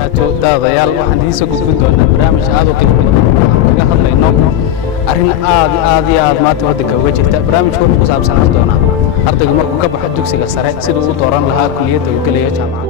وبركاته داديال waxaan idin soo gudbin doonaa barnaamij aad u qiimo badan kaga hadlayno arrin aad maanta wadanka uga jirta barnaamijku wuxuu ku saabsanaan doonaa ardaygu markuu ka baxo dugsiga sare sidoo uu dooran lahaa kulliyadda uu galayo jaamacadda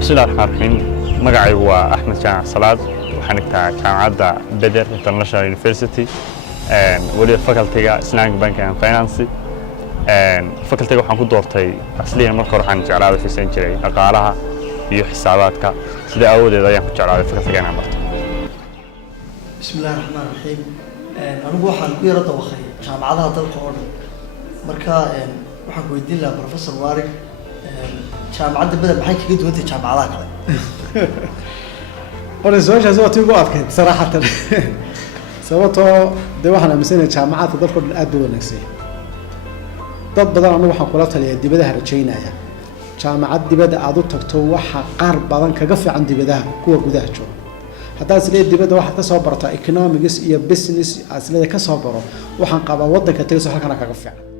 بسم الله الرحمن الرحيم مقعي هو أحمد جامع صلاة وحنكتها جامعة بدر International University ولي فاكولتي إسلامك بانك أند فاينانسي فاكولتي waxaan ku doortay asliyan marka hore waxaan jeclaaday fiisan jiray dhaqaalaha iyo xisaabaadka sida awoodeed ayaan ku jeclaaday fakaltiga inaan barto بسم الله الرحمن الرحيم anigu waxaan ku yara dawaqay jaamacadaha dalka oo dhan marka waxaan ku weydiin lahaa professor Warig jaamacadda بدر maxay kaga duwan tahay jaamacadaha kale أنا سؤال شو أتوقع وأفكر صراحة سبته ده واحد مثلاً جامعات تدخل الأدوية النفسية ضد بدل أنه واحد قلت لي دي بدها رجينا يا جامعات دي بدأ عضو تكتو واحد قارب بعضن كجف عندي بدها كوا جدها شو حتى أصلي دي بدأ واحد تصبرته economics يا business أصلي ده كصبره واحد قابل وضع كتير صح كنا كجف